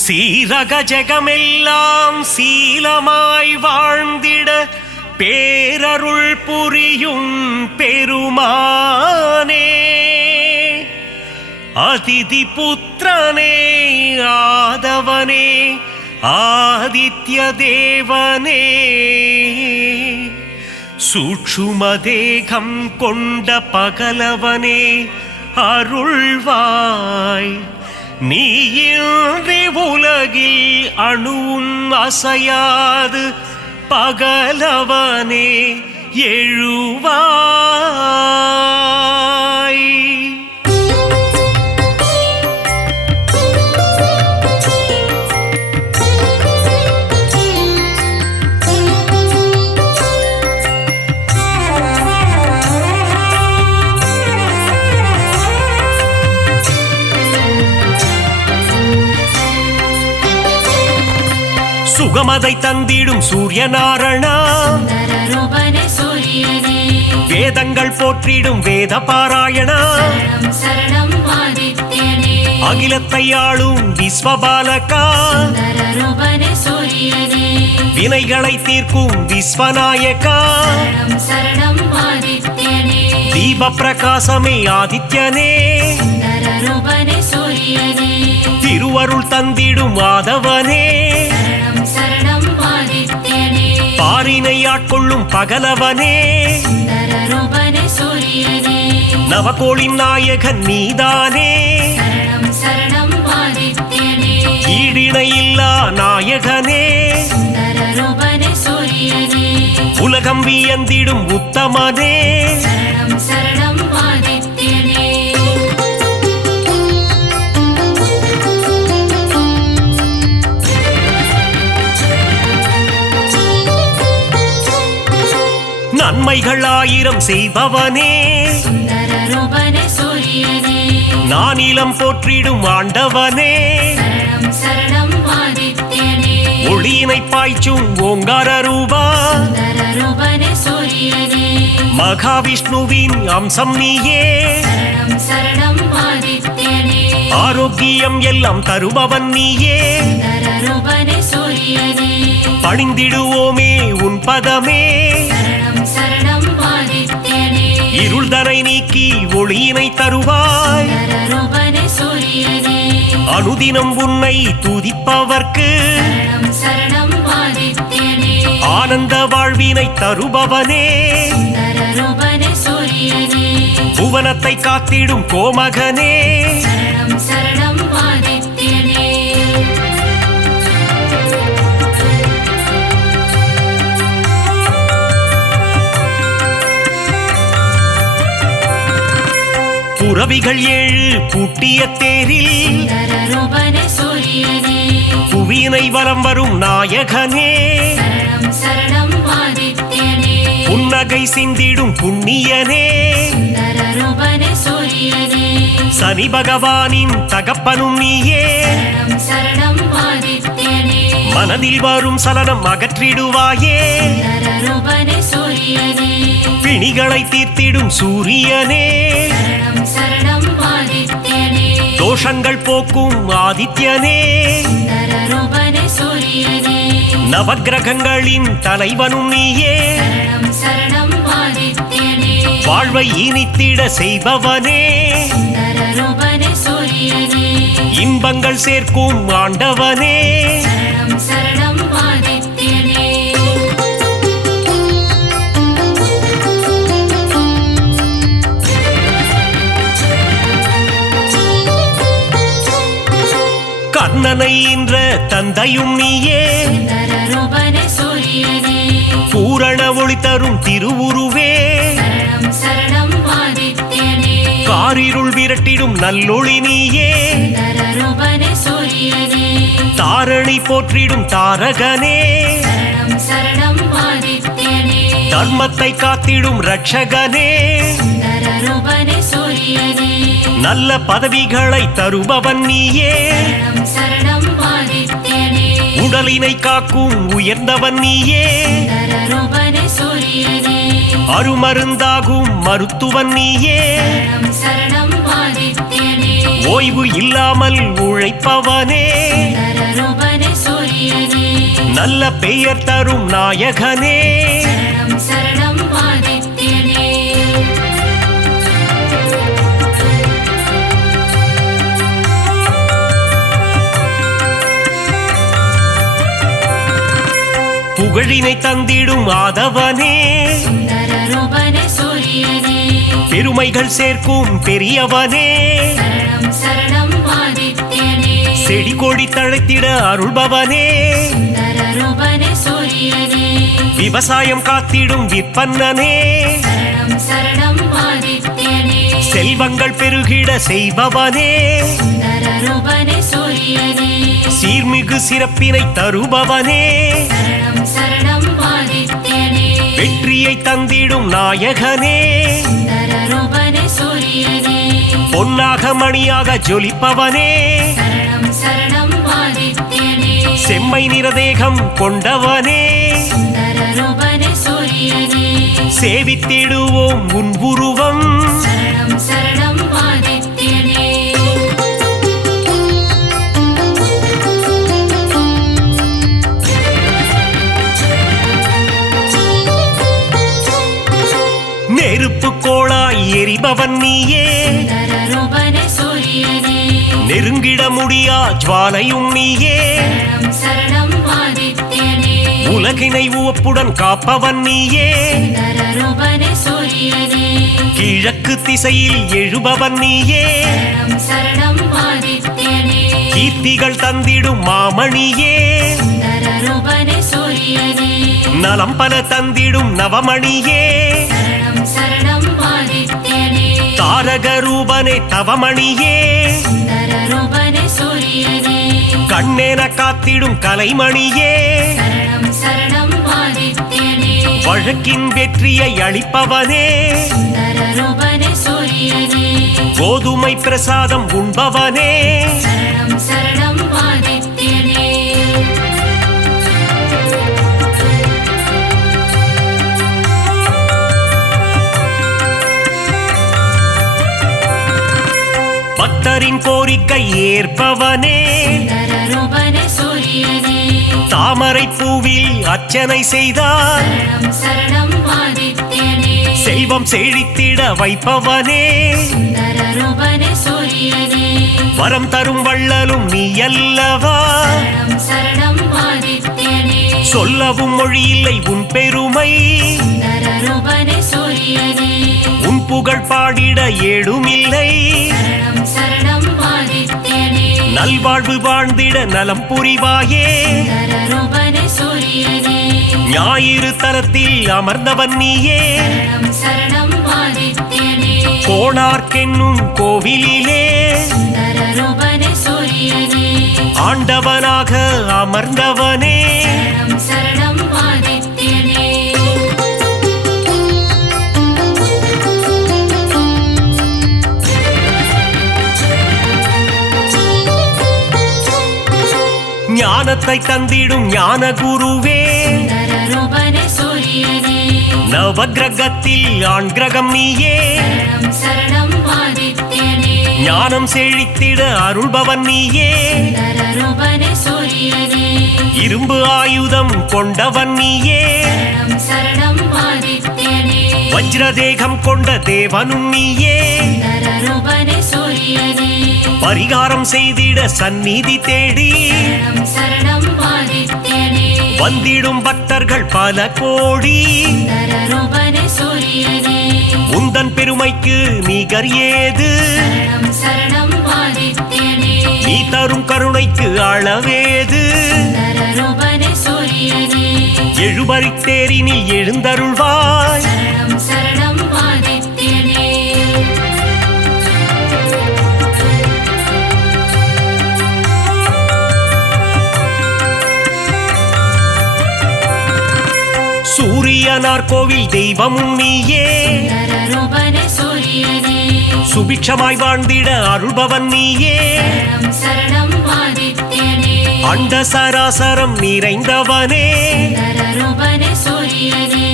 சீரக ஜெகமெல்லாம் சீலமாய் வாழ்ந்திட பேரருள் புரியும் பெருமானே, அதிதி புத்திரனே, ஆதவனே, ஆதித்ய தேவனே, சூட்சும தேகம் கொண்ட பகலவனே அருள்வாய். நீயின்றி உலகில் அணுவும் அசையாது பகலவனே எழுவாய். சுகமதை தந்திடும் சூரியநாரணா, வேதங்கள் போற்றிடும் வேத பாராயணா, அகிலத்தை ஆளும் விஸ்வபாலகா, வினைகளை தீர்க்கும் விஸ்வநாயகா, தீப பிரகாசமே ஆதித்யனே, திருவருள் தந்திடும் மாதவனே, பாரினை ஆட்கொள்ளும் பகலவனே, நவகோளின் நாயகன் நீதானே, ஈடிணையில்லா நாயகனே, உலகம் வியந்திடும் உத்தமனே, நன்மைகள் ஆயிரம் செய்பவனே, நானிலம் போற்றிடும் ஆண்டவனே, ஒளியினை பாய்ச்சும் ஓங்கார ரூபா, மகாவிஷ்ணுவின் அம்சம் நீயே, ஆரோக்கியம் எல்லாம் தருபவன் நீயே, பணிந்திடுவோமே உன் பதமே, இருள்தனை நீக்கி ஒளியினை தருவாய், அனுதினம் உன்னை துதிப்பவர்க்கு ஆனந்த வாழ்வினை தருபவனே, புவனத்தை காத்திடும் கோமகனே, புரவிகள் ஏழு பூட்டிய தேரில் புவியினை வலம் வரும் நாயகனே, புன்னகை சிந்திடும் புண்ணியனே, சனி பகவானின் தகப்பனும் நீயே, மனதில் வரும் சலனம் அகற்றிடுவாயே, பிணிகளை தீர்த்திடும் சூரியனே, தோஷங்கள் போக்கும் ஆதித்யனே, நவக்கிரகங்களின் தலைவனும் நீயே, வாழ்வை இனித்திட செய்பவனே, இன்பங்கள் சேர்க்கும் ஆண்டவனே, கண்ணனை என்ற தந்தையும் நீயே, பூரண ஒளி தரும் திருவுருவே, காரிருள் விரட்டிடும் நல்லொளி நீயே, தாரணி போற்றிடும் தாரகனே, தர்மத்தை காத்திடும் ரட்சகனே, நல்ல பதவிகளை தருபவன் நீயே, உடலினை காக்கும் உயர்ந்தவன் நீயே, அருமருந்தாகும் மருத்துவன் நீயே, சரணம் ஆதித்யனே ஓய்வு இல்லாமல் உழைப்பவனே நல்ல பெயர் தரும் நாயகனே சரணம் சரணம் ஆதித்யனே புகழினை தந்திடும் ஆதவனே சுந்தர ரூபனே சூரியனே பெருமைகள் சேர்க்கும் பெரியவனே சரணம் சரணம் ஆதித்யனே செடி கொடி தழைத்திட அருள்பவனே சுந்தர ரூபனே சூரியனே விவசாயம் காத்திடும் விற்பன்னனே சரணம் சரணம் ஆதித்யனே செல்வங்கள் பெருகிட செய்பவனே சுந்தர ரூபனே சூரியனே சீர்மிகு சிறப்பினை தருபவனே சரணம் சரணம் ஆதித்யனே வெற்றியை தந்திடும் நாயகனே சுந்தர ரூபனே சூரியனே பொன்னாக மணியாக ஜொலிப்பவனே சரணம் சரணம் ஆதித்யனே செம்மை நிறதேகம் கொண்டவனே சுந்தர ரூபனே சூரியனே சேவித்திடுவோம் உன் உருவம் சரணம் சரணம் ஆதித்யனே நெருப்பு கோளாய் எரிபவன் நீயே சுந்தர ரூபனே சூரியனே நெருங்கிட முடியா ஜுவாலையும் நீயே சரணம் சரணம் ஆதித்யனே உலகினை உவப்புடன் காப்பவன் நீயே சுந்தர ரூபனே சூரியனே கிழக்கு திசையில் எழுபவன் நீயே சரணம் சரணம் ஆதித்யனே கீர்த்திகள் தந்திடும் மாமணியே சுந்தர ரூபனே சூரியனே நலம் பல தந்திடும் நவமணியே சரணம் சரணம் ஆதித்யனே தாரக ரூபனே தவமணியே சுந்தர ரூபனே சூரியனே கண்ணேன காத்திடும் கலைமணியே சரணம் சரணம் ஆதித்யனே வழக்கின் வெற்றியை அளிப்பவனே சுந்தர ரூபனே சூரியனே கோதுமை பிரசாதம் உண்பவனே சரணம் சரணம் ஆதித்யனே பக்தரின் கோரிக்கை ஏற்பவனே சுந்தர ரூபனே சூரியனே தாமரை பூவில் அர்ச்சனை செய்தார் சரணம் சரணம் ஆதித்யனே செல்வம் செழித்திட வைப்பவனே சுந்தர ரூபனே சூரியனே வரம் தரும் வள்ளலும் நீ அல்லவா சரணம் சரணம் ஆதித்யனே சொல்லவும் மொழியில்லை உன் பெருமை சுந்தர ரூபனே சூரியனே உன் புகழ் பாடிட ஏடுமில்லை சரணம் சரணம் ஆதித்யனே நல்வாழ்வு வாழ்ந்திட நலம் புரிவாயே சுந்தர ரூபனே சூரியனே ஞாயிறு தலத்தில் அமர்ந்தவன் நீயே சரணம் சரணம் ஆதித்யனே கோணார்க்கென்னும் கோவிலிலே சுந்தர ரூபனே சூரியனே ஆண்டவனாக அமர்ந்தவனே சரணம் சரணம் ஆதித்யனே ஞானத்தை தந்திடும் ஞான குருவே சுந்தர ரூபனே சூரியனே நவகிரகத்தில் ஆண் கிரகம் நீயே சரணம் சரணம் ஆதித்யனே ஞானம் செழித்திட அருள்பவன் நீயே சுந்தர ரூபனே சூரியனே இரும்பு ஆயுதம் கொண்டவன் நீயே சரணம் சரணம் ஆதித்யனே வஜ்ரதேகம் கொண்ட தேவனும் நீயே சுந்தர ரூபனே சூரியனே பரிகாரம் செய்திட சந்நிதி தேடி சரணம் சரணம் ஆதித்யனே வந்திடும் பக்தர்கள் பல கோடி சுந்தர ரூபனே சூரியனே உந்தன் பெருமைக்கு நிகர் ஏது சரணம் சரணம் ஆதித்யனே நீ தரும் கருணைக்கு அளவேது சுந்தர ரூபனே சூரியனே எழுபறித்தேரினில் எழுந்தருள்வாய் சரணம் சரணம் ஆதித்யனே சூரியனார் கோவில் தெய்வமும் நீயே சுந்தர ரூபனே சூரியனே சுபிட்சமாய் வாழ்ந்திட அருள்பவன் நீயே சரணம் சரணம் ஆதித்யனே அண்ட சராசரம் நிறைந்தவனே சுந்தர ரூபனே சூரியனே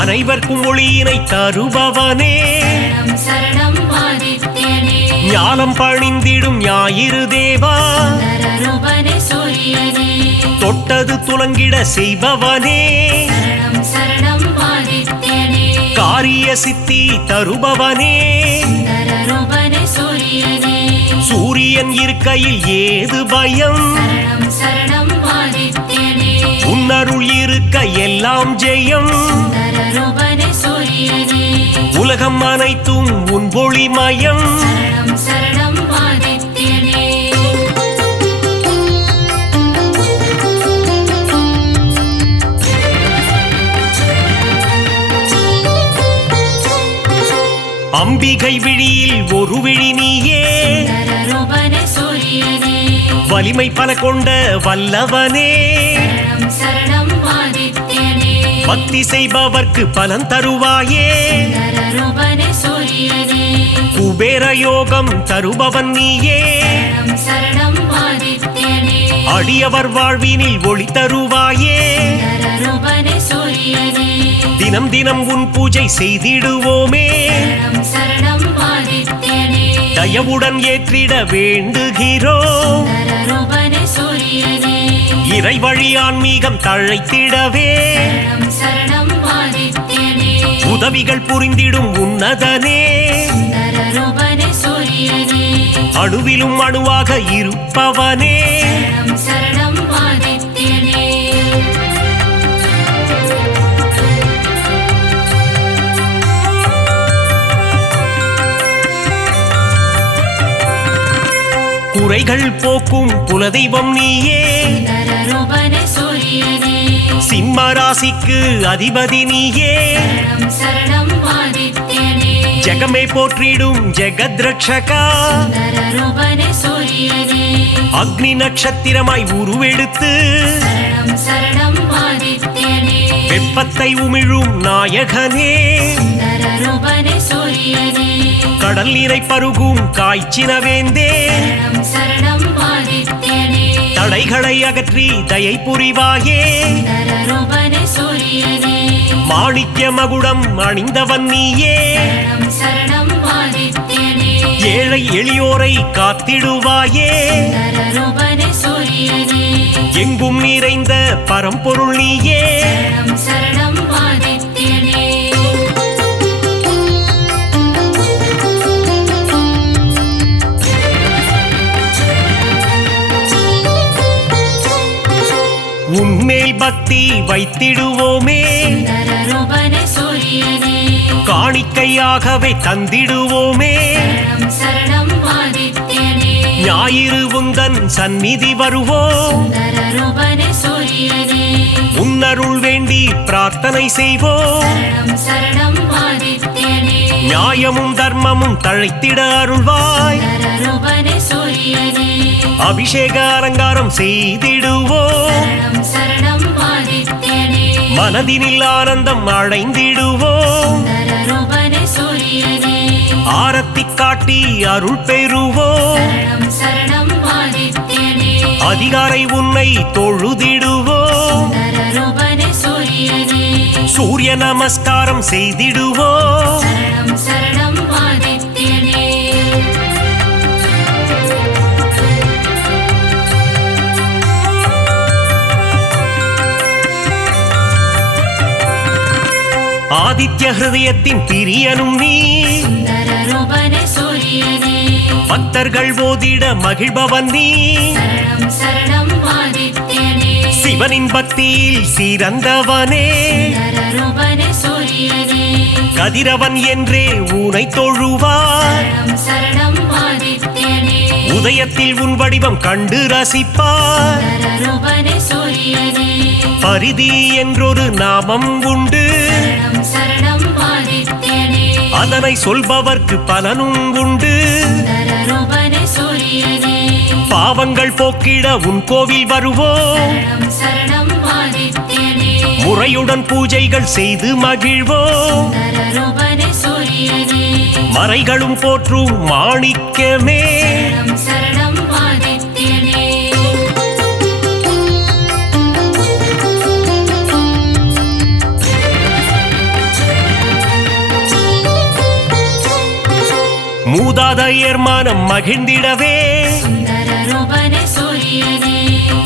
அனைவர்க்கும் ஒளியினை தருபவனே சரணம் சரணம் ஆதித்யனே ஞானம் பணிந்திடும் ஞாயிறு தேவா சுந்தர ரூபனே சூரியனே தொட்ட தொட்டது துலங்கிட செய்பவனே சரணம் சரணம் ஆதித்யனே காரிய சித்தி தருபவனே சுந்தரரூபனே சூரியனே சூரியன் இருக்கையில் ஏது பயம் சரணம் சரணம் ஆதித்யனே உன்னருள் இருக்க எல்லாம் ஜெயம் சுந்தரரூபனே சூரியனே உலகம் அனைத்தும் உன் ஒளிமயம் சரணம் சரணம் ஆதித்யனே அம்பிகை விழியில் ஒரு விழி நீயே சுந்தரரூபனே சூரியனே வலிமை பல கொண்ட வல்லவனே சரணம் சரணம் ஆதித்யனே பக்தி செய்பவர்க்கு பலன் தருவாயே சுந்தரரூபனே சூரியனே குபேர யோகம் தருபவன் நீயே சரணம் சரணம் ஆதித்யனே அடியவர் வாழ்வினில் ஒளி தருவாயே சுந்தரரூபனே சூரியனே தினம் தினம் உன் பூஜை செய்திடுவோமே சரணம் சரணம் ஆதித்யனே தயவுடன் ஏற்றிட வேண்டுகிறோம் சுந்தரரூபனே சூரியனே இறை வழி ஆன்மீகம் தழைத்திடவே சரணம் சரணம் ஆதித்யனே உதவிகள் புரிந்திடும் உன்னதனே சுந்தரரூபனே சூரியனே அணுவிலும் அணுவாக இருப்பவனே சரணம் சரணம் ஆதித்யனே குறைகள் போக்கும் குலதெய்வம் நீயே சுந்தரரூபனே சூரியனே சிம்ம ராசிக்கு அதிபதி நீயே சரணம் சரணம் ஆதித்யனே ஜெகமே போற்றிடும் ஜெகத்ரட்சகா சுந்தரரூபனே சூரியனே அக்னி நட்சத்திரமாய் உருவெடுத்து சரணம் சரணம் ஆதித்யனே வெப்பத்தை உமிழும் நாயகனே சுந்தரரூபனே சூரியனே கடல் நீரை பருகும் காய்ச்சினவேந்தே சரணம் சரணம் ஆதித்யனே தடைகளை அகற்றி தயை புரிவாயே சுந்தரரூபனே சூரியனே மாணிக்ய மகுடம் அணிந்தவன் நீயே சரணம் சரணம் ஆதித்யனே ஏழை எளியோரை காத்திடுவாயே சுந்தரரூபனே சூரியனே எங்கும் நிறைந்த பரம்பொருள் நீயே சரணம் சரணம் ஆதித்யனே உன்மேல் பக்தி வைத்திடுவோமே சுந்தரரூபனே சூரியனே காணிக்கையாகவே தந்திடுவோமே சரணம் சரணம் ஆதித்யனே ஞாயிறு உந்தன் சந்நிதி வருவோம் சுந்தரரூபனே சூரியனே உன்னருள் வேண்டி பிரார்த்தனை செய்வோம் சரணம் சரணம் ஆதித்யனே நியாயமும் தர்மமும் தழைத்திட அருள்வாய் சுந்தரரூபனே சூரியனே அபிஷேக அலங்காரம் செய்திடுவோம் சரணம் சரணம் ஆதித்யனே மனதினில் ஆனந்தம் அடைந்திடுவோம் சுந்தரரூபனே சூரியனே ஆரத்தி காட்டி அருள் பெறுவோம் சரணம் சரணம் ஆதித்யனே அதிகாரை உன்னை தொழுதிடுவோம் சுந்தரரூபனே சூரியனே சூரிய நமஸ்காரம் செய்திடுவோம் சரணம் சரணம் ஆதித்யனே ஆதித்ய ஹிருதயத்தின் பிரியனும் நீ சுந்தரரூபனே சூரியனே பக்தர்கள் ஓதிட மகிழ்பவன் நீ சரணம் சரணம் ஆதித்யனே சிவனின் பக்தியில் சிறந்தவனே சுந்தரரூபனே சூரியனே கதிரவன் என்றே ஊனை தொழுவார் சரணம் சரணம் ஆதித்யனே உதயத்தில் உன் வடிவம் கண்டு ரசிப்பார் சுந்தரரூபனே சூரியனே பரிதி என்றொரு நாமம் உண்டு சரணம் சரணம் ஆதித்யனே அதனை சொல்பவர்க்கு பலனும் உண்டு சுந்தரரூபனே சூரியனே பாவங்கள் போக்கிட உன் கோவில் வருவோம் சரணம் சரணம் ஆதித்யனே முறையுடன் பூஜைகள் செய்து மகிழ்வோம் சுந்தரரூபனே சூரியனே மறைகளும் போற்றும் மாணிக்கமே சரணம் சரணம் ஆதித்யனே மூதாதையர் மனம் மகிழ்ந்திடவே சுந்தரரூபனே சூரியனே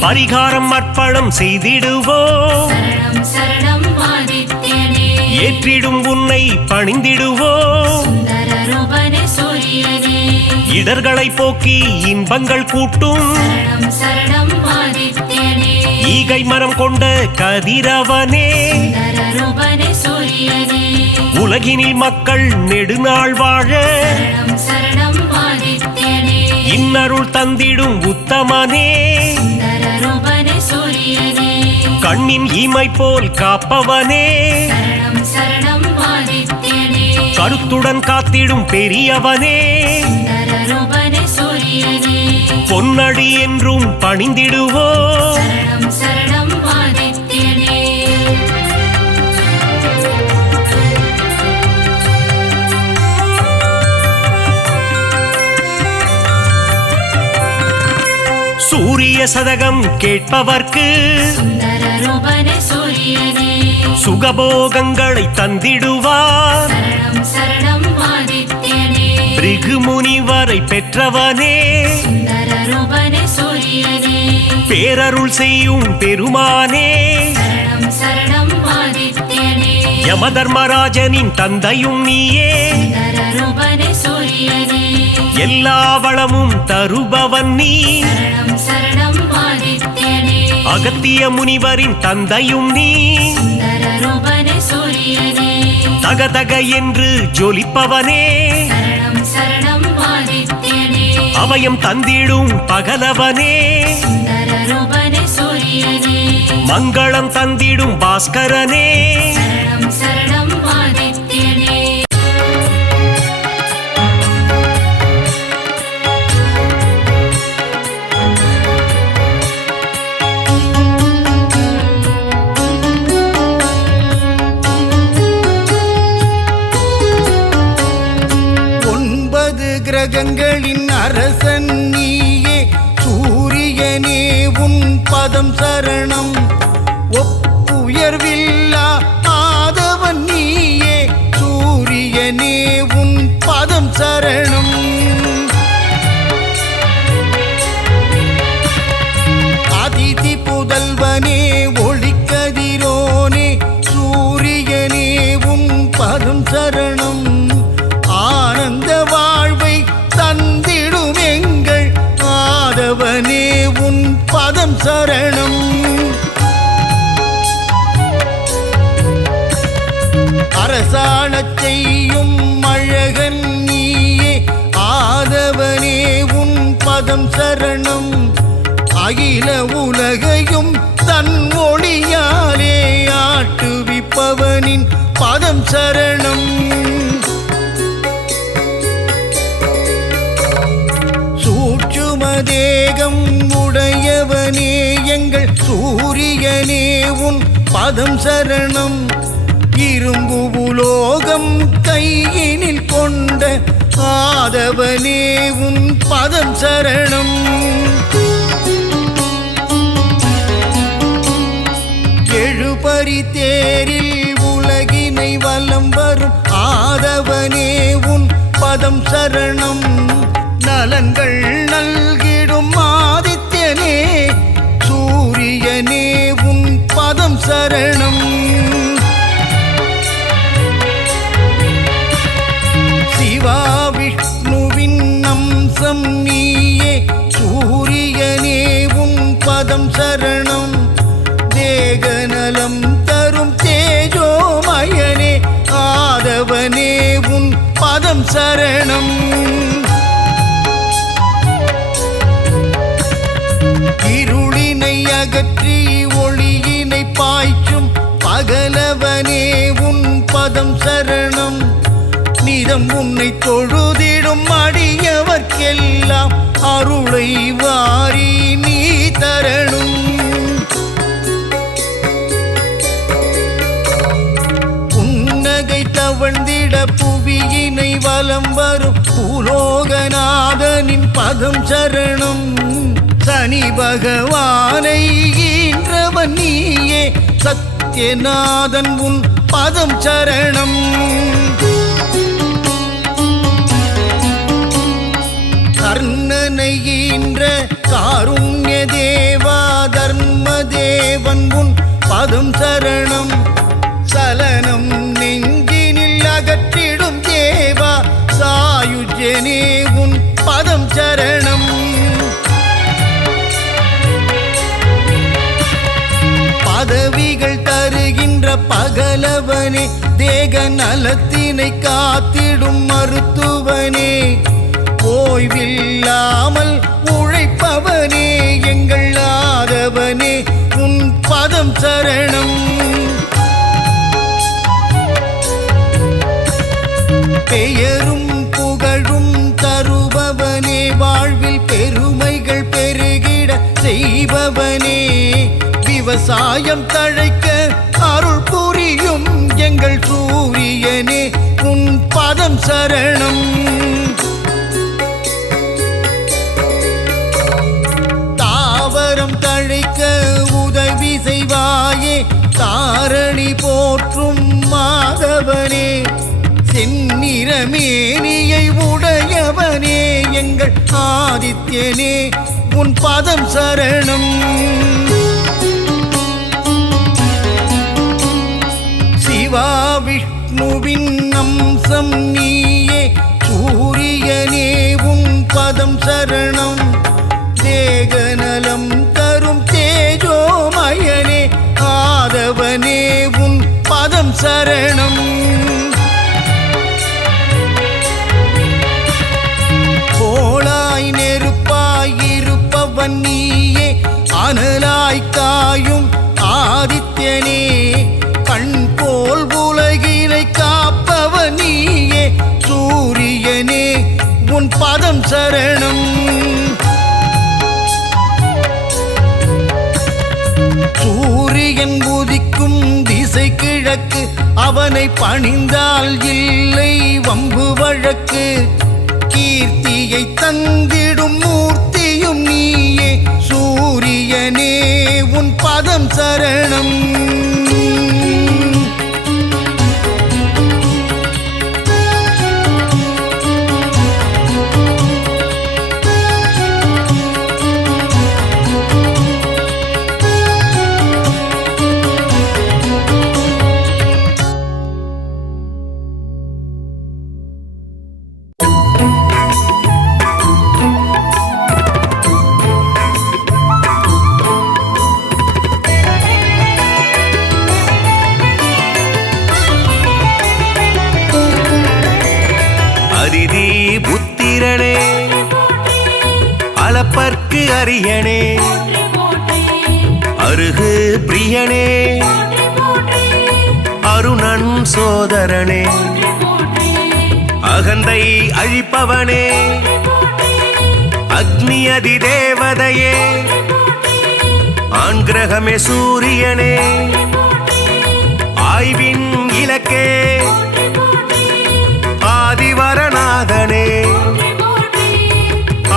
பரிகாரம் அர்ப்பணம் செய்திடுவோம். சரணம் சரணம் ஆதித்யனே. ஏற்றிடும் உன்னை பணிந்திடுவோம். சுந்தர ரூபனே சூரியனே. இடர்களை போக்கி இன்பங்கள் கூட்டும். சரணம் சரணம் ஆதித்யனே. ஈகை மரம் கொண்ட கதிரவனே. சுந்தர ரூபனே சூரியனே. உலகினில் மக்கள் நெடுநாள் வாழ. சரணம் சரணம் ஆதித்யனே. இன்னருள் தந்திடும் உத்தமனே. சுந்தர ரூபனே சூரியனே. கண்ணின் இமை போல் காப்பவனே. சரணம் சரணம் ஆதித்யனே. கருத்துடன் காத்திடும் பெரியவனே. சுந்தர ரூபனே சூரியனே. பொன்னடி என்றும் பணிந்திடுவோம். சரணம் சரணம் ஆதித்யனே. சூரிய சதகம் கேட்பவர்க்கு. சுந்தர ரூபனே சூரியனே. சுகபோகங்களை தந்திடுவார். சரணம் சரணம் ஆதித்யனே. பிருகு முனிவரை பெற்றவனே. சுந்தர ரூபனே சூரியனே. பேரருள் செய்யும் பெருமானே. சரணம் சரணம் ஆதித்யனே. யமதர்மராஜனின் தந்தையும் நீயே. சுந்தர ரூபனே சூரியனே. எல்லா வளமும் தருபவன் நீ. சரணம் சரணம் ஆதித்யனே. அகத்திய முனிவரின் தந்தையும் நீ. சுந்தர ரூபனே சூரியனே. தகதக என்று ஜொலிப்பவனே. சரணம் சரணம் ஆதித்யனே. அபயம் தந்திடும் பகலவனே. சுந்தர ரூபனே சூரியனே. மங்களம் தந்திடும் பாஸ்கரனே. சரணம் சரணம் ஆதித்யனே. கிரகங்களின் அரசன் நீயே. சூரியனே உன் பதம் சரணம். ஒப்புயர்வில்லா ஆதவன் நீயே. சூரியனே உன் பதம் சரணம். அதிதி புதல்வனே ஒளிக்கதிரோனே. சூரியனே உன் பதம் சரணம். ஆனந்த வாழ்வை தந்திடும் எங்கள் ஆதவனே உன் பதம் சரணம். அரசாணச் செய்யும் அழகன் நீயே. ஆதவனே உன் பதம் சரணம். அகில உலகையும் தன் ஒளியாலே ஆட்டுவிப்பவனின் பதம் சரணம். தேகம் உடையவனே எங்கள் சூரியனே உன் பதம் சரணம். இரும்பு உலோகம் கையினில் கொண்ட ஆதவனே உன் பதம் சரணம். எழுபறி தேரில் உலகினை வலம் வரும் ஆதவனே உன் பதம் சரணம். நலன்கள் நல்கிடும் ஆதித்யனே. சூரியனே உன் பதம் சரணம். சிவா விஷ்ணுவின் அம்சம் நீயே. சூரியனே உன் பதம் சரணம். தேகநலம் தரும் தேஜோமயனே. ஆதவனே உன் பதம் சரணம். இருளினை அகற்றி ஒளியினை பாய்ச்சும் பகலவனே உன் பதம் சரணம். நிதம் உன்னை தொழுதிடும் அடியவர்க்கெல்லாம் அருளை வாரி நீ தரணும். புன்னகை தவழ்ந்திட புவியினை வலம் வரும் பூலோகநாதனின் பதம் சரணம். சனி பகவானை ஈன்றவன் நீயே. சத்யநாதன் உன் பதம் சரணம். கர்ணனை ஈன்ற காருண்ய தேவா பதம் சரணம். சலனம் நெஞ்சினில் அகற்றிடும் தேவா சாயுஜ்யனே உன் பதம் சரணம். பதவிகள் தருகின்ற பகலவனே, தேக நலத்தினை காத்திடும் மருத்துவனே, ஓய்வில்லாமல் உழைப்பவனே, எங்கள் ஆதவனே உன் பதம் சரணம். பெயரும் புகழும் தருபவனே, வாழ்வில் பெருமைகள் பெருகிட செய்பவனே, விவசாயம் தழைக்க அருள் புரியும் எங்கள் சூரியனே உன் பதம் சரணம். தாவரம் தழைக்க உதவி செய்வாயே, தாரணி போற்றும் மாதவனே, செந்நிறமேனியை உடையவனே, எங்கள் ஆதித்யனே உன் பதம் சரணம். சிவா விஷ்ணுவின் அம்சம் நீயே, சூரியனே உன் பதம் சரணம். தேகநலம் தரும் தேஜோமயனே, ஆதவனே உன் பதம் சரணம். கோளாய் நெருப்பாய் இருப்பவன் நீயே, அனலாய் காயும் ஆதித்யனே, கண் போல் உலகினை காப்பவன் நீயே, சூரியனே உன் பதம் சரணம். சூரியன் உதிக்கும் திசை கிழக்கு, அவனை பணிந்தால் இல்லை வம்பு வழக்கு, கீர்த்தியை தந்திடும் மூர்த்தியும் நீயே, சூரியனே உன் பதம் சரணம். அதிதி புத்திரனே, அளப்பற்கு அரியனே, அருகு பிரியனே, அருணன் சோதரனே, அகந்தை அழிப்பவனே, அக்னி அதி தேவதையே, ஆண் கிரகமே சூரியனே, ஆய்வின் இலக்கே, ஆதிவரநாதனே,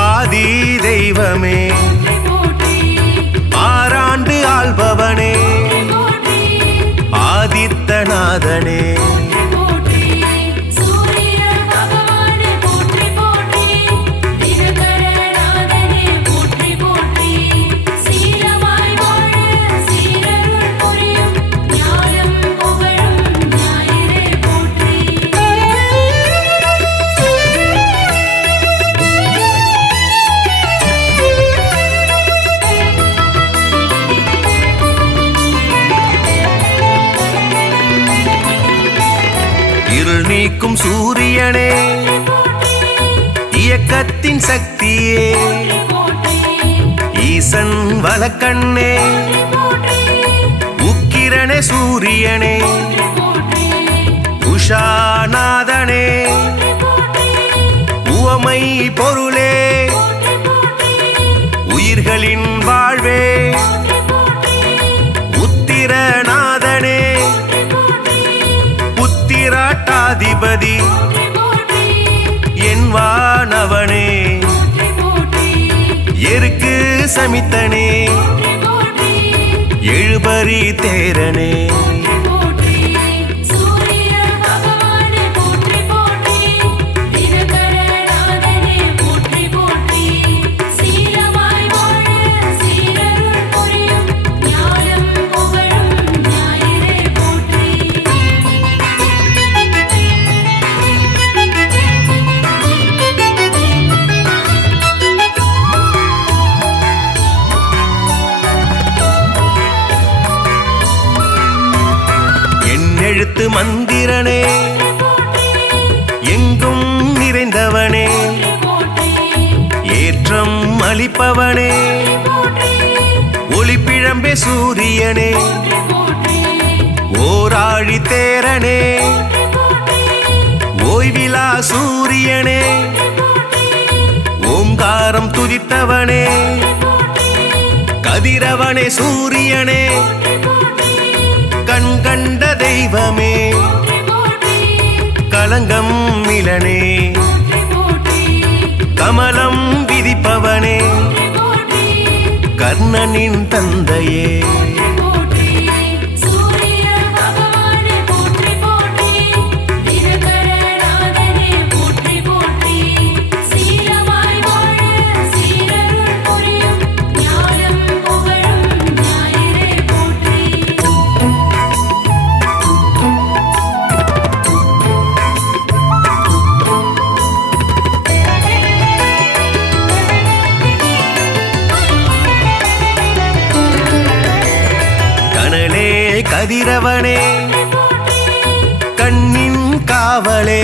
ஆதி தெய்வமே, ஆறாண்டு ஆள்பவனே, ஆதித்தநாதனே, இருள் நீக்கும் சூரியனே, இயக்கத்தின் சக்தியே, ஈசன் வலக்கண்ணே, உக்கிரனே சூரியனே, உஷாநாதனே, உவமை பொருளே, உயிர்களின் வாழ்வே, உத்திரநாதனே, புத்திராட்டாதிபதி, என் வானவனே, எருக்கு சமித்தனே, எழுபறி தேரனே, எழுத்து மந்திரனே எங்கும் நிறைந்தவனே ஏற்றம் அளிப்பவனே ஒளிப்பிழம்பே சூரியனே ஓராழி தேரனே ஓய்விலா சூரியனே ஓங்காரம் துதித்தவனே கதிரவனே சூரியனே கண் கண்ட தெய்வமே கலங்கம் மிலனே கமலம் விதிப்பவனே கர்ணனின் தந்தையே கதிரவனே கண்ணின் காவலே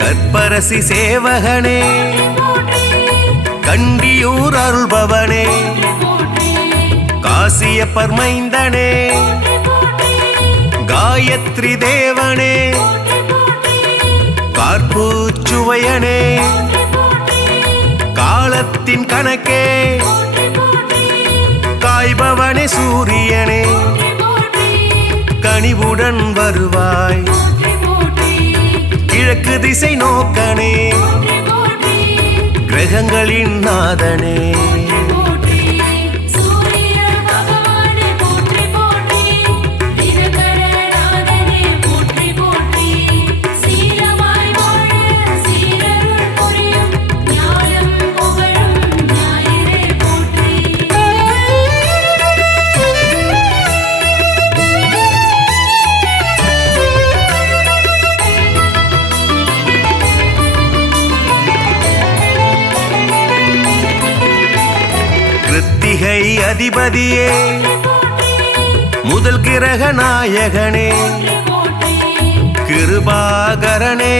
கற்பரசி சேவகனே கண்டியூர் அருள்பவனே காசிய பர்மைந்தனே காயத்ரி தேவனே கார்பூச்சுவையனே காலத்தின் கணக்கே காய்பவனே சூரியனே கனிவுடன் வருவாய் கிழக்கு திசை நோக்கனே கிரகங்களின் நாதனே கிருத்திகை அதிபதியே முதல் கிரக நாயகனே கிருபாகரனே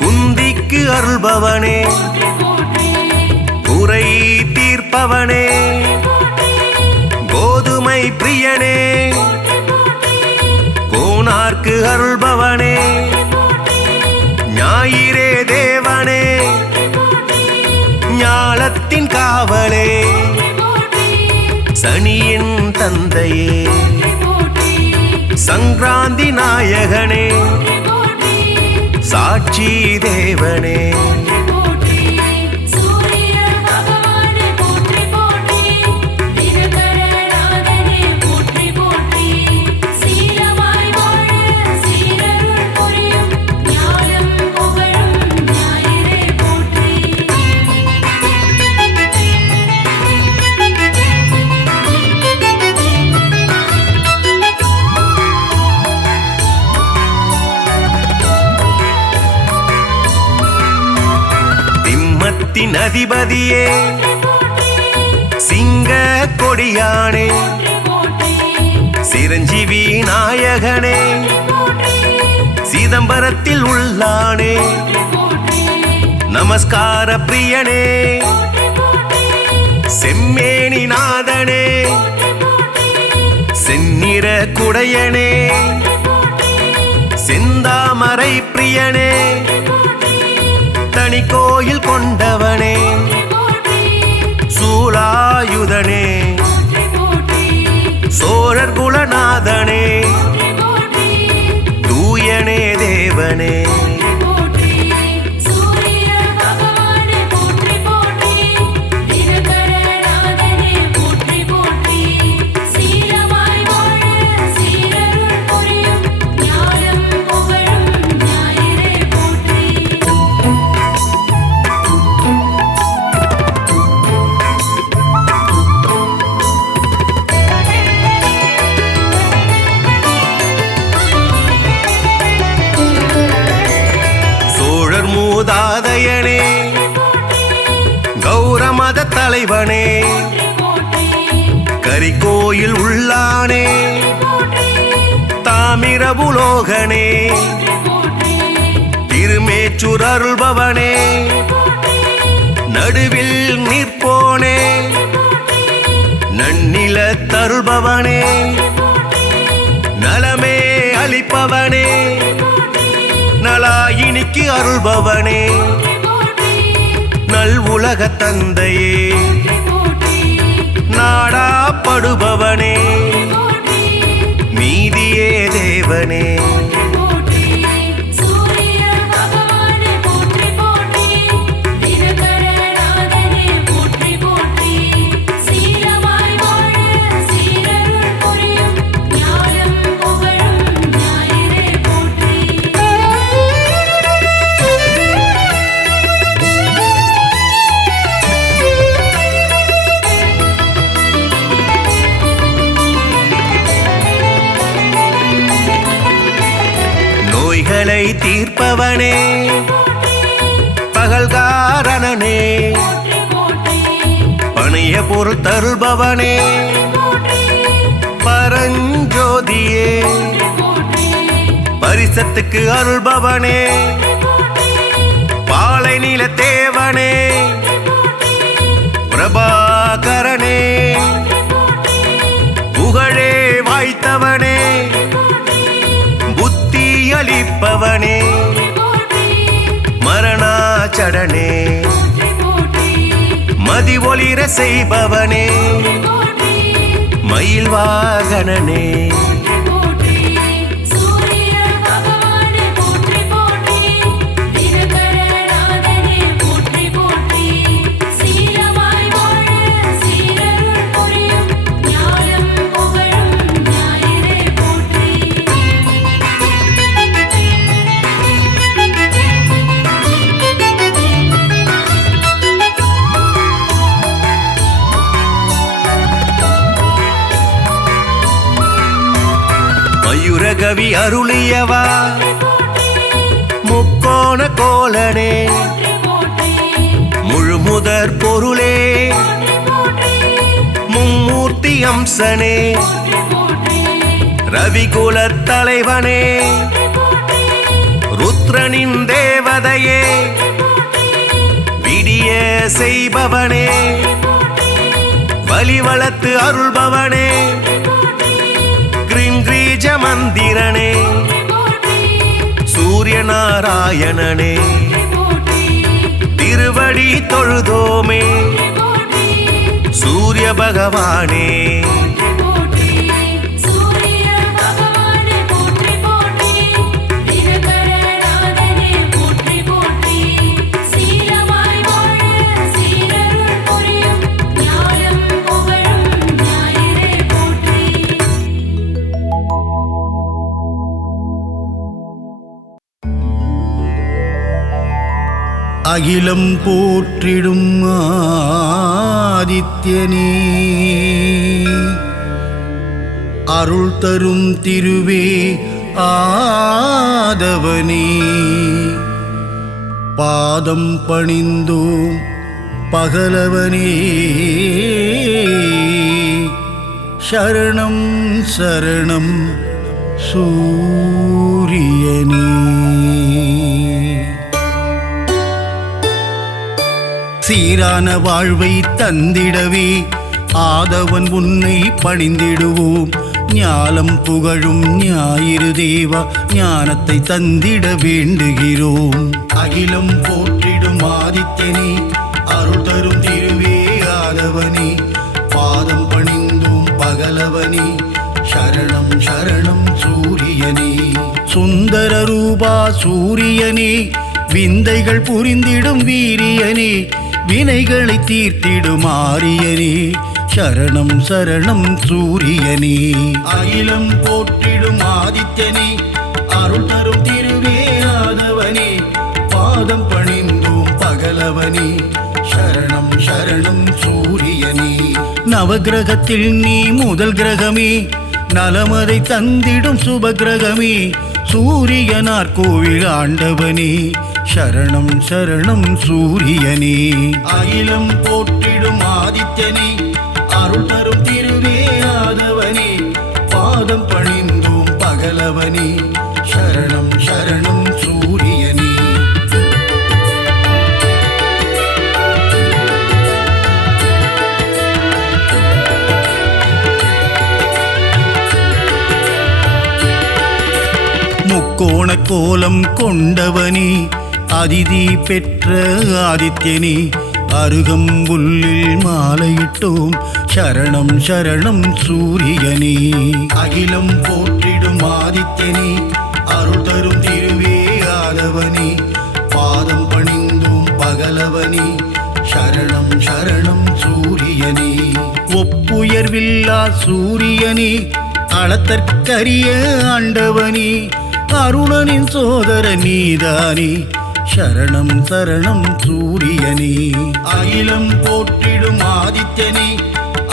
குந்திக்கு அருள்பவனே குறை தீர்ப்பவனே கோதுமை பிரியனே கோனார்க்கு அருள்பவனே ஞாயிறே தேவனே ஞாலத்தின் காவலே சனியின் தந்தையே சங்கராந்தி நாயகனே சாட்சி தேவனே அதிபதியே சிங்க கொடியானே சிரஞ்சீவி நாயகனே சிதம்பரத்தில் உள்ளானே நமஸ்கார பிரியனே செம்மேனி நாதனே செந்நிற குடையனே செந்தாமரை பிரியனே தனி கோயில் கொண்டவனே சூலாயுதனே சோழர் குலநாதனே தூயனே தேவனே மூதாதையனே கௌரமத தலைவனே கரிகோயில் உள்ளானே பிரபுலோகனே திருமேச்சூர் அருள்பவனே நடுவில் நிற்போனே நன்னில தருள்பவனே நலமே அளிப்பவனே நலாயினிக்கு அருள்பவனே நல் உலக தந்தையே நாடாப்படுபவனே மீதியே தேவனே நோய்களை தீர்ப்பவனே பகல்காரணனே பணிய பொருள் தருள்பவனே பரஞ்சோதியே பரிசத்துக்கு அருள்பவனே பாலை நில தேவனே பிரபாகரனே புகழே வாய்த்தவனே புத்தி அளிப்பவனே மரணாச்சடனே மதி ஒளிர செய்பவனே மயில் வாகனனே மயூரகவி அருளியவா முக்கோண கோலனே முழுமுதற் பொருளே மும்மூர்த்தி அம்சனே ரவிகுலத் தலைவனே ருத்ரனின் தேவதையே விடிய செய்பவனே வலிவளத்து அருள்பவனே கிரீஜ மந்திரனே சூரிய நாராயணனே திருவடி தொழுதோமே சூரிய பகவானே அகிலம் போற்றிடும் ஆதித்யனே அருள் தரும் திருவே ஆதவனே பாதம் பணிந்தோம் பகலவனே சரணம் சரணம் சூரியனே சீரான வாழ்வை தந்திடவே ஆதவன் உன்னை பணிந்திடுவோம் ஞாலம் புகழும் ஞாயிறு தேவா ஞானத்தை தந்திட வேண்டுகிறோம் அகிலம் போற்றிடும் ஆதித்யனே அருள் தரும் திருவே ஆதவனே பாதம் பணிந்தோம் பகலவனே சரணம் சரணம் சூரியனே சுந்தர ரூபா சூரியனே விந்தைகள் புரிந்திடும் வீரியனே வினைகளை தீர்த்திடும் ஆரியனே சரணம் சரணம் சூரியனே அகிலம் போற்றிடும் ஆதித்யனே அருள் தரும் திருவே ஆதவனே பாதம் பணிந்தோம் பகலவனே சரணம் சரணம் சூரியனே நவகிரகத்தில் நீ முதல் கிரகமே நலமதை தந்திடும் சுபகிரகமே சூரியனார் கோவில் ஆண்டவனே சரணம் சரணம் சூரியனே அகிலம் போற்றிடும் ஆதித்யனே அருள் தரும் திருவே ஆதவனே பாதம் பணிந்தோம் பகல ஆதவனே சரணம் சரணம் சூரியனே. முக்கோண கோலம் கொண்டவனே அதிதி பெற்ற ஆதித்யனே அருகம்புல்லில் மாலையிட்டோம் சரணம் சரணம் சூரியனே. அகிலம் போற்றிடும் ஆதித்யனே அருள் தரும் திருவே ஆதவனே பாதம் பணிந்தோம் பகலவனே சரணம் சரணம் சூரியனே. ஒப்புயர்வில்லா சூரியனே அளத்தற்கரிய ஆண்டவனே அருணனின் சோதர நீதானே சரணம் சரணம் சூரியனே. அகிலம் போற்றிடும் ஆதித்யனே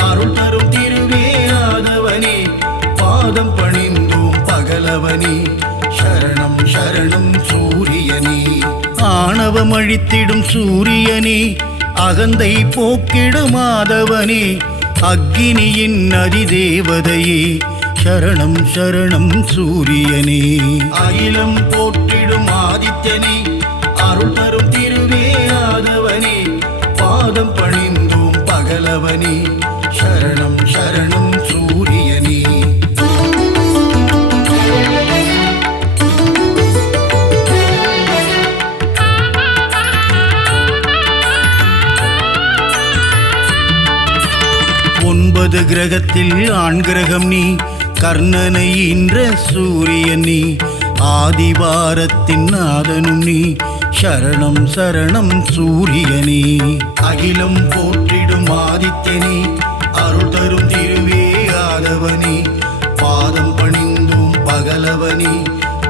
அருள் தரும் திருவே ஆதவனே பாதம் பணிந்தோம் பகலவனே சரணம் சரணம் சூரியனே. ஆணவம் அழித்திடும் சூரியனே அகந்தை போக்கிடும் ஆதவனே அக்கினியின் அதிதேவதையே சரணம் சரணம் சூரியனே. அகிலம் போற்றிடும் ஆதித்யனே அருள் தரும் திருவே ஆதவனே பாதம் பணிந்தோம் பகலவனே சரணம் சரணம் சூரியனே. ஒன்பது கிரகத்தில் ஆண் கிரகம் நீ கர்ணனை ஈன்ற சூரியன் நீ ஆதிவாரத்தின் நாதனும் நீ சரணம் சரணம் சூரியனே. அகிலம் போற்றிடும் ஆதித்யனே அருள் தரும் திருவே ஆதவனே பாதம் பணிந்தோம் பகலவனே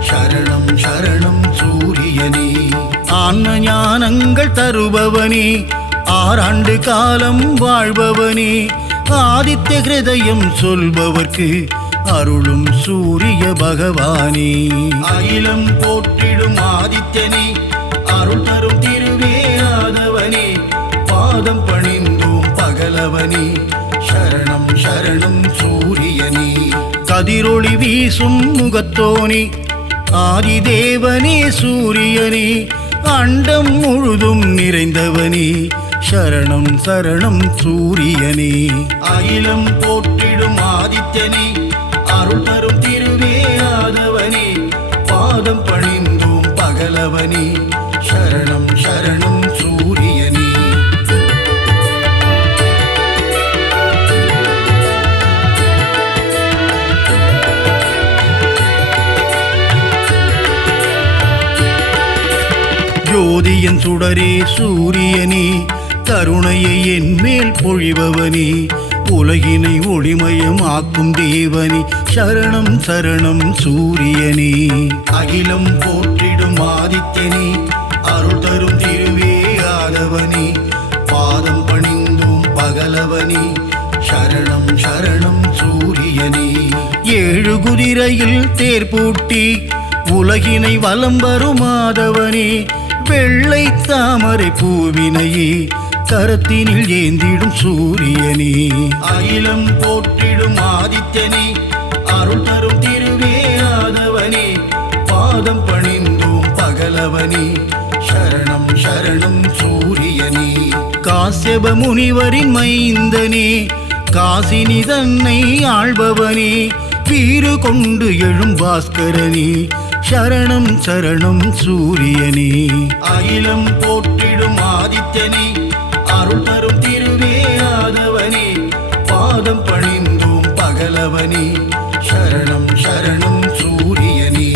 சரணம் சரணம் சூரியனே. ஆன்ம ஞானங்கள் தருபவனே ஆறாண்டு காலம் வாழ்பவனே ஆதித்ய ஹிருதயம் சொல்பவர்க்கு அருளும் சூரிய பகவானே. அகிலம் போற்றிடும் ஆதித்யனே அருள் தரும் திருவே ஆதவனே பாதம் பணிந்தோம் பகலவனே சரணம் சரணம் சூரியனே. கதிரொளி வீசும் முகத்தோனே ஆதிதேவனே சூரியனே அண்டம் முழுதும் நிறைந்தவனே சரணம் சரணம் சூரியனே. அகிலம் போற்றிடும் ஆதித்யனே அருள் தரும் திருவே ஆதவனே பாதம் பணிந்தோம் பகலவனே சரணம் சரணம் சூரியனே. ஜோதியன் சுடரே சூரியனே கருணையை என் மேல் பொழிபவனே உலகினை ஒளிமயம் ஆக்கும் தேவனே சரணம் சரணம் சூரியனே. அகிலம் போற்றிடும் ஆதித்யனே அருள் தரும் திருவே ஆதவனே பாதம் பணிந்தோம் பகலவனே சரணம் சரணம் சூரியனே. ஏழு குதிரையில் தேர் பூட்டி உலகினை வலம் வரும் ஆதவனே வெள்ளை தாமரை பூவினையே கரத்தினில் ஏந்திடும் சூரியனே. அகிலம் போற்றிடும் ஆதித்யனே அருள் தரும் திருவே ஆதவனே பாதம் பணிந்தோம் பகலவனே சரணம் சரணம் சூரியனே. காஸ்யப முனிவரின் மைந்தனே காசினி தன்னை ஆள்பவனே வீறு கொண்டு எழும் பாஸ்கரனே சரணம் சரணம் சூரியனே. அகிலம் போற்றிடும் ஆதித்யனே அருள் தரும் திருவே ஆதவனே பாதம் பணிந்தோம் பகலவனே சரணம் சரணம் சூரியனே.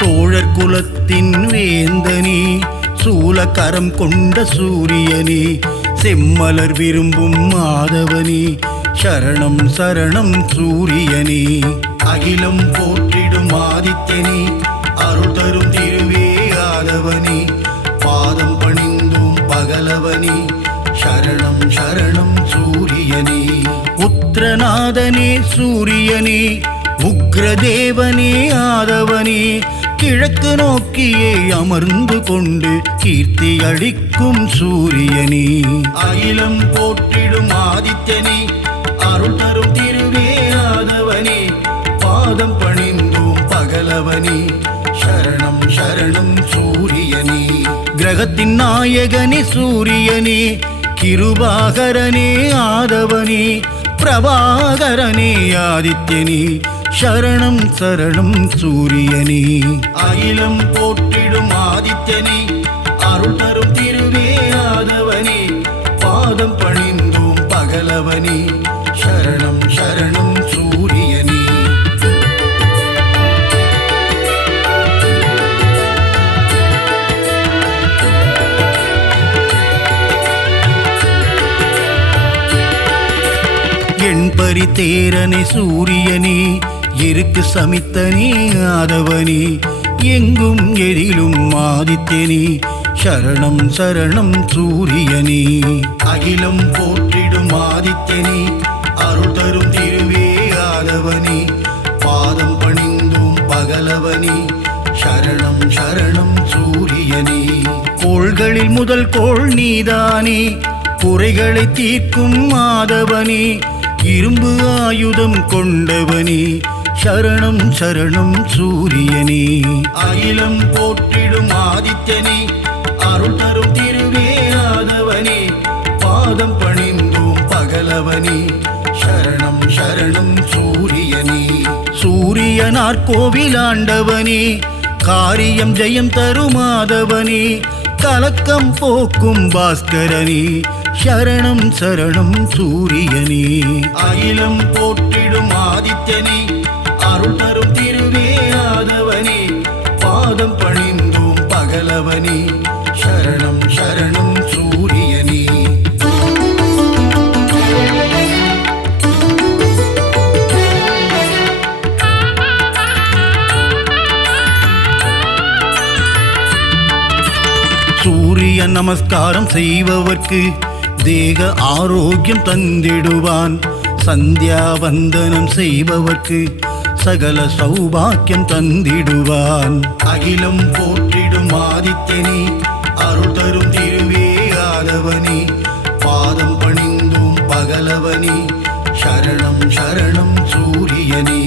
சோழர் குலத்தின் வேந்தனே சூலக்கரம் கொண்ட சூரியனே செம்மலர் விரும்பும் மாதவனே சரணம் சரணம் சூரியனே. அகிலம் போற்றிடும் ஆதித்யனே அருள் தரும் திருவே ஆதவனே பாதம் பணிந்தோம் பகலவனே சரணம் சரணம் சூரியனே. உத்திரநாதனே சூரியனே உக்ரதேவனே ஆதவனே கிழக்கு நோக்கி நோக்கியே அமர்ந்து கொண்டு கீர்த்தி அளிக்கும் சூரியனே அகிலம் போற்றிடும் ஆதித்யனே அருள் தரும் திருவே ஆதவனே பாதம் பணிந்தோம் பகலவனே சரணம் சரணம் சூரியனே கிரகத்தின் நாயகனே சூரியனே கிருபாகரனே ஆதவனே பிரபாகரனே ஆதித்யனே சரணம் சரணம் சூரியனே அகிலம் போற்றிடும் ஆதித்யனே அருள் தரும் திருவே ஆதவனே பாதம் பணிந்தோம் பகலவனே சரணம் சரணம் சூரியனே எண்பரி தேரனே சூரியனே எருக்கு சமித்தனே ஆதவனே எங்கும் எதிலும் ஆதித்யனே சரணம் சரணம் சூரியனே அகிலம் போற்றிடும் ஆதித்யனே அருள் தரும் திருவே ஆதவனே பாதம் பணிந்தோம் பகலவனே சரணம் சரணம் சூரியனே கோள்களில் முதல் கோள் நீதானே குறைகளை தீர்க்கும் ஆதவனே இரும்பு ஆயுதம் கொண்டவனே சரணம் சரணம் சூரியனே அகிலம் போற்றிடும் ஆதித்யனே அருள் தரும் திருவே ஆதவனே பாதம் பணிந்தோம் பகலவனே சரணம் சரணம் சூரியனே சூரியனார் கோவிலாண்டவனே காரியம் ஜெயம் தரும் ஆதவனே கலக்கம் போக்கும் பாஸ்கரனே சரணம் சரணம் சூரியனே அகிலம் போற்றிடும் ஆதித்யனே அருள் தரும் திருவே ஆதவனே பாதம் பணிந்தோம் பகலவனே சரணம் சரணம் சூரியனே சூரிய நமஸ்காரம் செய்பவர்க்கு தேக ஆரோக்கியம் தந்திடுவான் சந்தியா வந்தனம் செய்பவர்க்கு சகல சௌபாக்கியம் தந்திடுவான் அகிலம் போற்றிடும் ஆதித்யனே அருள் தரும் திருவே ஆதவனே பாதம் பணிந்தோம் பகலவனே சரணம் சரணம் சூரியனே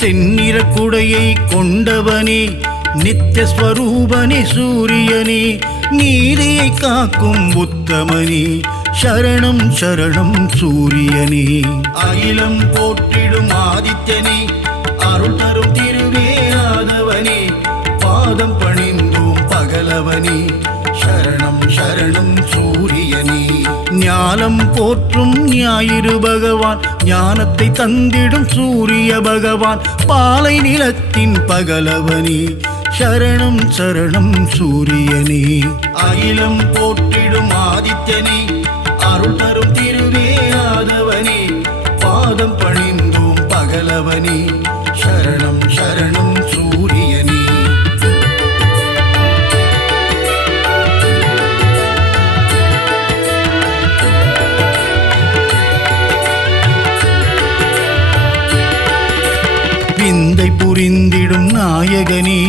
செந்நிற குடையை கொண்டவனே நித்தியஸ்வரூபனே சூரியனே நீதியை காக்கும் உத்தமனே சரணம் சரணம் சூரியனே அகிலம் போற்றிடும் ஆதித்யனே அருள் தரும் திருவே ஆதவனே பாதம் பணிந்தோம் பகலவனே சரணம் சரணம் சூரியனே ஞானம் போற்றும் ஞாயிறு பகவான் ஞானத்தை தந்திடும் சூரிய பகவான் பாலை நிலத்தின் பகலவனே சரணம் சரணம் சூரியனே அகிலம் போற்றிடும் ஆதித்யனே அருள் தரும் திருவே ஆதவனே பாதம் பணிந்தோம் பகலவனே சரணம் சரணம் சூரியனே விந்தை புரிந்திடும் நாயகனே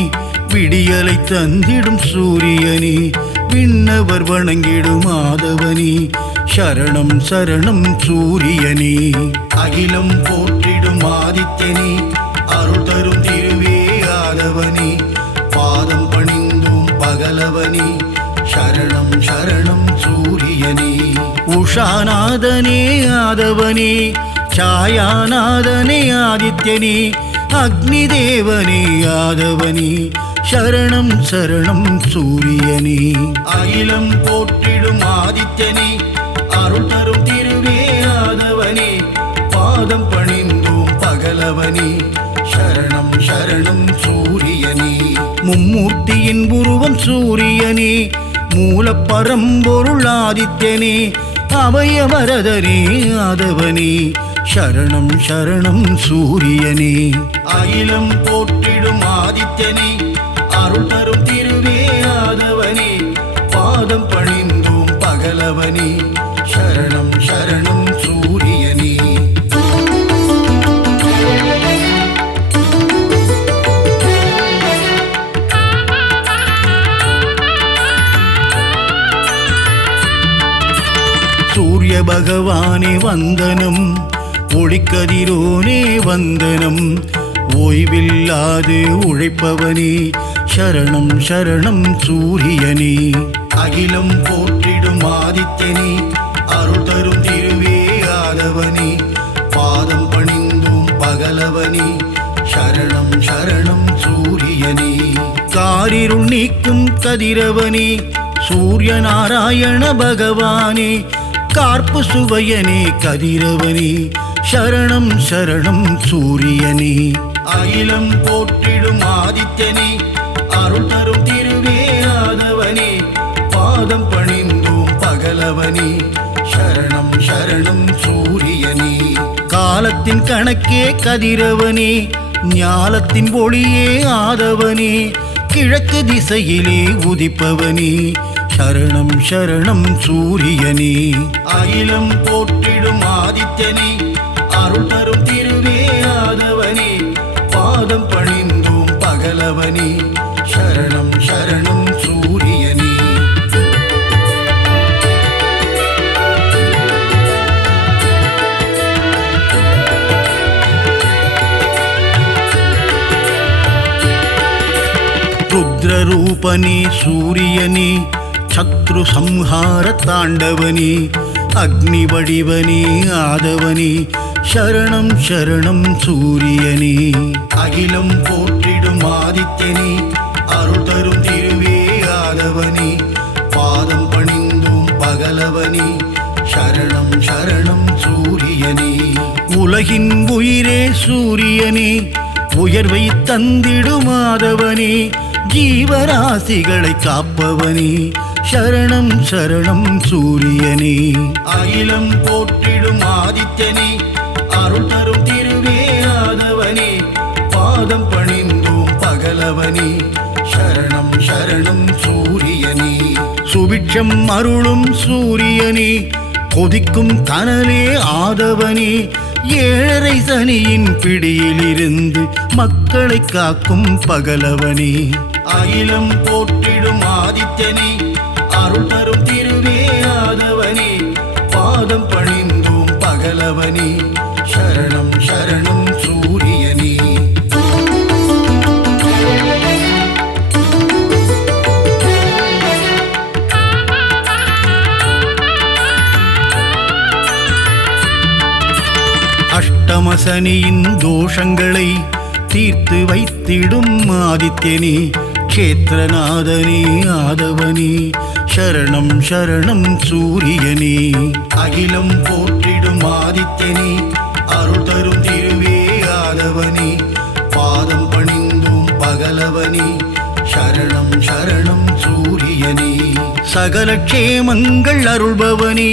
விடியலை தந்திடும் சூரியனே விண்ணவர் வணங்கிடும் ஆதவனே சரணம் சரணம் சூரியனே அகிலம் போற்றிடும் ஆதித்யனே அருள் தரும் திருவே ஆதவனே பாதம் பணிந்தோம் பகலவனே சரணம் சரணம் சூரியனே உஷாநாதனே ஆதவனே சாயாநாதனே ஆதித்யனே அக்னி தேவனே ஆதவனே சரணம் சரணம் சூரியனே அகிலம் போற்றிடும் ஆதித்யனே அருள் தரும் திருவே ஆதவனே பாதம் பணிந்தோம் பகலவனே சரணம் சரணம் சூரியனே மும்மூர்த்தியின் உருவம் சூரியனே மூலப்பரம்பொருள் ஆதித்யனே அபயவரதனே ஆதவனே சரணம் சரணம் சூரியனே அகிலம் போற்றிடும் ஆதித்யனே அருள் தரும் திருவே ஆதவனே பாதம் பணிந்தோம் பகலவனே சரணம் சரணம் சூரியனே பகவானே வந்தனம், ஒளிக்கதிரோனே வந்தனம், ஓய்வில்லாது உழைப்பவனே சரணம் சரணம் சூரியனே. அகிலம் போற்றிடும் ஆதித்யனே, அருள் தரும் திருவே ஆதவனே, பாதம் பணிந்தும் பகலவனே சரணம் சரணம் சூரியனே. காரிருள் நீக்கும் கதிரவனே, சூரிய நாராயண பகவானே, கார்ப்பு சுவையனே கதிரவனே சரணம் சரணம் சூரியனே. அகிலம் போற்றிடும் ஆதித்யனே, அருள் தரும் திருவே ஆதவனே, பாதம் பணிந்தோம் பகலவனே சரணம் சரணம் சூரியனே. காலத்தின் கணக்கே கதிரவனே, ஞாலத்தின் ஒளியே ஆதவனே, கிழக்கு திசையிலே உதிப்பவனே சரணம் சரணம் சூரியனே. அகிலம் போற்றிடும் ஆதித்யனே, அருள் தரும் திருவே ஆதவனே, பாதம் பணிந்தோம் பகலவனே சரணம் சரணம் சூரியனே. ருத்ரரூபனே சூரியனே, சத்ரு சம்ஹார தாண்டவனே, அக்னி வடிவனே ஆதவனே சரணம் சரணம் சூரியனே. அகிலம் போற்றிடும் ஆதித்யனே, அருள் தரும் திருவே ஆதவனே, பாதம் பணிந்தும் பகலவனே சரணம் சரணம் சூரியனே. உலகின் உயிரே சூரியனே, உயர்வை தந்திடும் ஆதவனே, ஜீவராசிகளை காப்பவனே சரணம் சரணம் சூரியனே. அகிலம் போற்றிடும் ஆதித்யனே, அருள் தரும் திருவே ஆதவனே, பாதம் பணிந்தோம் பகலவனே சரணம் சரணம் சூரியனே. சுபிட்சம் அருளும் சூரியனே, கொதிக்கும் கனலே ஆதவனே, ஏழரை சனியின் பிடியிலிருந்து மக்களை காக்கும் பகலவனே. அகிலம் போற்றிடும் ஆதித்யனே, அருள் தரும் திருவே ஆதவனே, பாதம் பணிந்தோம் பகலவனே சரணம் சரணம் சூரியனே. அஷ்டமசனியின் தோஷங்களை தீர்த்து வைத்திடும் ஆதித்யனே, க்ஷேத்திரநாதனே ஆதவனே சரணம் சரணம் சூரியனே. அகிலம் போற்றிடும் ஆதித்யனே, அருள் தரும் திருவே ஆதவனே, பாதம் பணிந்தும் பகலவனே சரணம் சரணம் சூரியனே. சகல க்ஷேமங்கள் அருள்பவனே,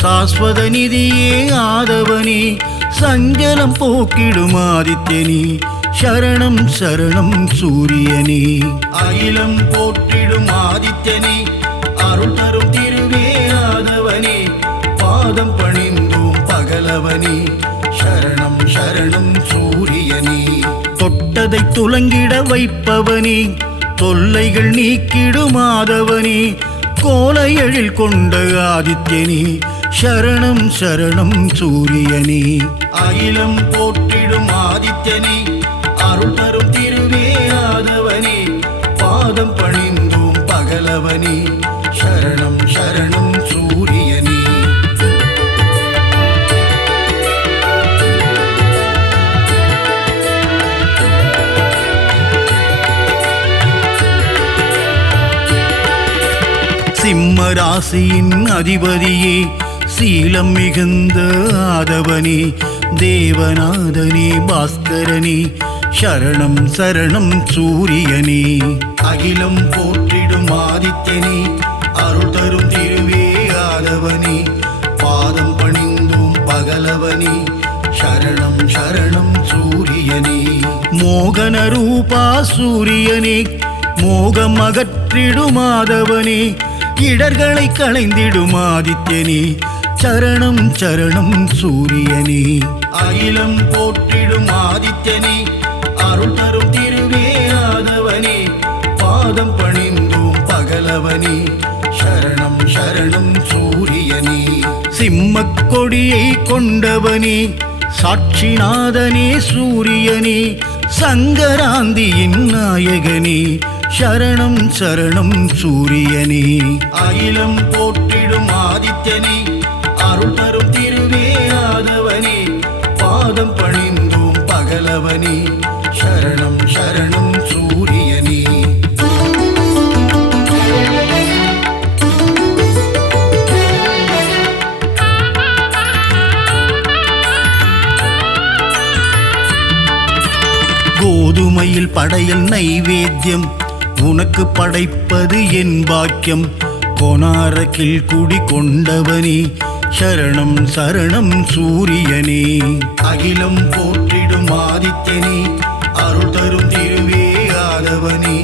சாஸ்வத நிதியே ஆதவனே, சஞ்சலம் போக்கிடும் ஆதித்யனே சரணம் சரணம் சூரியனே. அகிலம் போற்றிடும் ஆதித்யனே, அருள் தரும் திருவே ஆதவனே, பாதம் பணிந்தோம் பகலவனே சரணம் சரணம் சூரியனே. தொட்டதை துலங்கிட வைப்பவனே, தொல்லைகள் நீக்கிடும் ஆதவனே, கோல எழில் கொண்ட ஆதித்யனே சரணம் சரணம் சூரியனே. அகிலம் போற்றிடும் ஆதித்யனே, அருள் தரும் திருவே ஆதவனே, பாதம் பணிந்தோம் பகலவனே சரணம் சரணம் சூரியனே. சிம்ம ராசியின் அதிபதியே, சீலம் மிகுந்த ஆதவனே, தேவநாதனே பாஸ்கரனே சரணம் சரணம் சூரியனே. அகிலம் போற்றிடும் ஆதித்யனே, அருள் தரும் திருவே ஆதவனே, பாதம் பணிந்தும் பகலவனே சரணம் சரணம் சூரியனே. மோகன ரூபா சூரியனே, மோகம் அகற்றிடும் ஆதவனே, இடர்களை களைந்திடும் ஆதித்யனே சரணம் சரணம் சூரியனே. அகிலம் போற்றிடும் ஆதித்யனே, அருள் தரும் திருவே ஆதவனே, பாதம் பணிந்தோம் பகலவனே சரணம் சரணம் சூரியனே. சிம்மக் கொடியை கொண்டவனே சாட்சிநாதனே சூரியனே சங்கராந்தியின் நாயகனே சரணம் சரணம் சூரியனே அகிலம் போற்றிடும் ஆதித்யனே அருள் தரும் திருவே ஆதவனே பாதம் பணிந்தோம் பகலவனே சரணம் சரணம் சூரியனே கோதுமையில் படையல் நைவேத்தியம் உனக்கு படைப்பது என் பாக்கியம் கொனாரக்கில் குடி கொண்டவனே சரணம் சரணம் சூரியனே அகிலம் போற்றிடும் ஆதித்யனே அருள் தரும் திருவே ஆதவனே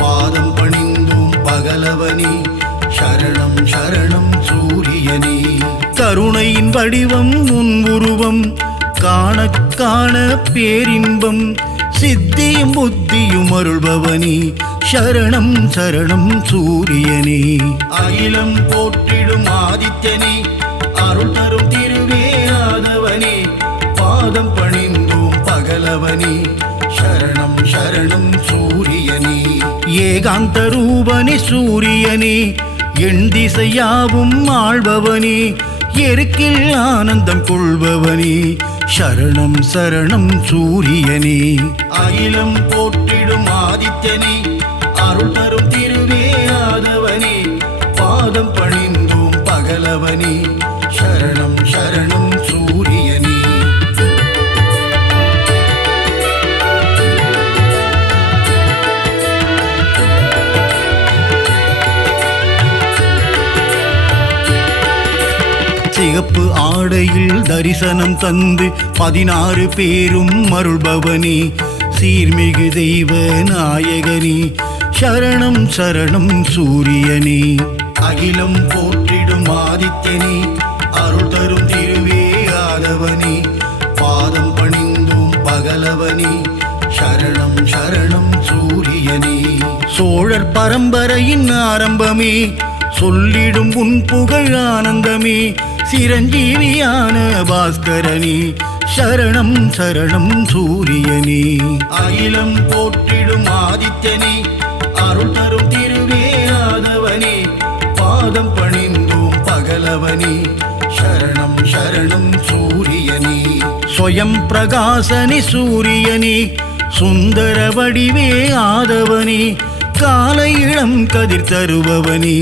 பாதம் பணிந்தோம் பகலவனே சரணம் சரணம் சூரியனே கருணையின் வடிவம் உன் உருவம் காண காண பேரின்பம் சித்தியும் புத்தியும் அருள்பவனே சரணம் சரணம் சூரியனே அகிலம் போற்றிடும் ஆதித்யனே அருள் தரும் திருவே ஆதவனே பாதம் பணிந்தோம் பகலவனே சரணம் சரணம் சூரியனே ஏகாந்த ரூபனே சூரியனே எண் திசையாவும் ஆள்பவனே எருக்கில் ஆனந்தம் கொள்பவனே சரணம் சரணம் சூரியனே அகிலம் போற்றிடும் ஆதித்யனே அருள் தரும் திருவே ஆதவனே பாதம் பணிந்தோம் பகலவனே சரணம் சரணம் சூரியனே சிகப்பு ஆடையில் தரிசனம் தந்து 16 பேரும் அருள்பவனே சீர்மிகு தெய்வ நாயகனே சரணம் சரணம் சூரியனே அகிலம் போற்றிடும் ஆதித்யனே அருள் தரும் திருவே ஆதவனே பாதம் பணிந்தோம் பகலவனே சரணம் சரணம் சூரியனே சோழர் பரம்பரையின் ஆரம்பமே சொல்லிடும் உன் புகழ் ஆனந்தமே சிரஞ்சீவியான பாஸ்கரனே சரணம் சரணம் சூரியனே அகிலம் போற்றிடும் ஆதித்யனே அருள் தரும் திருவே ஆதவனே பாதம் பணிந்தோம் பகலவனே சரணம் சரணம் சூரியனே ஸ்வயம் பிரகாசனே சூரியனே சுந்தர வடிவே ஆதவனே காலை இளம் கதிர் தருபவனே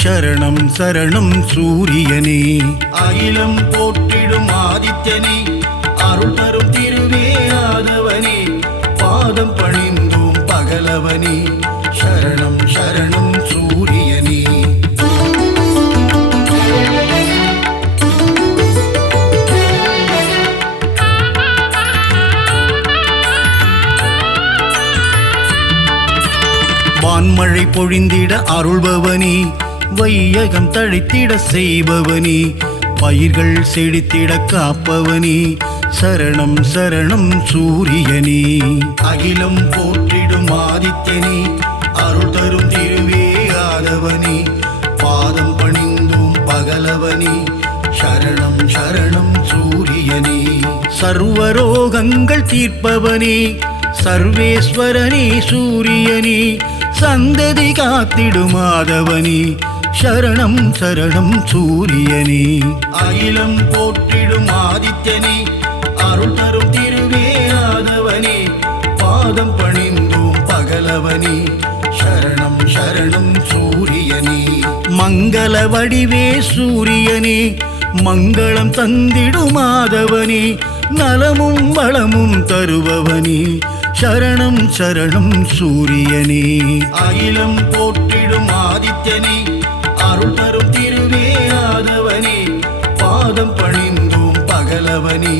சரணம் சரணம் சூரியனே அகிலம் போற்றிடும் ஆதித்யனே அருள் தரும் திருவே ஆதவனே பாதம் பணிந்தோம் பகலவனே சரணம் சரணம் சூரியனே வான்மழை பொழிந்திட அருள்பவனே வையகம் தழைத்திட செய்பவனே பயிர்கள் செழித்திட காப்பவனே சரணம் சரணம் சூரியனே அகிலம் போற்றிடும் ஆதித்யனே அருள் தரும் திருவே ஆதவனே பாதம் பணிந்தோம் பகலவனே சரணம் சரணம் சூரியனே சர்வரோகங்கள் தீர்ப்பவனே சர்வேஸ்வரனே சூரியனே சந்ததி காத்திடும் ஆதவனே சரணம் சரணம் சூரியனே அகிலம் போற்றிடும் ஆதித்யனே அருள் தரும் திருவே ஆதவனே பாதம் பணிந்தோம் பகலவனே சரணம் சரணம் சூரியனே மங்கள வடிவே சூரியனே மங்களம் தந்திடும் ஆதவனே நலமும் வளமும் தருபவனே சரணம் சரணம் சூரியனே அகிலம் போற்றிடும் ஆதித்யனே அருள் தரும் திருவே ஆதவனே பாதம் பணிந்தோம் பகலவனே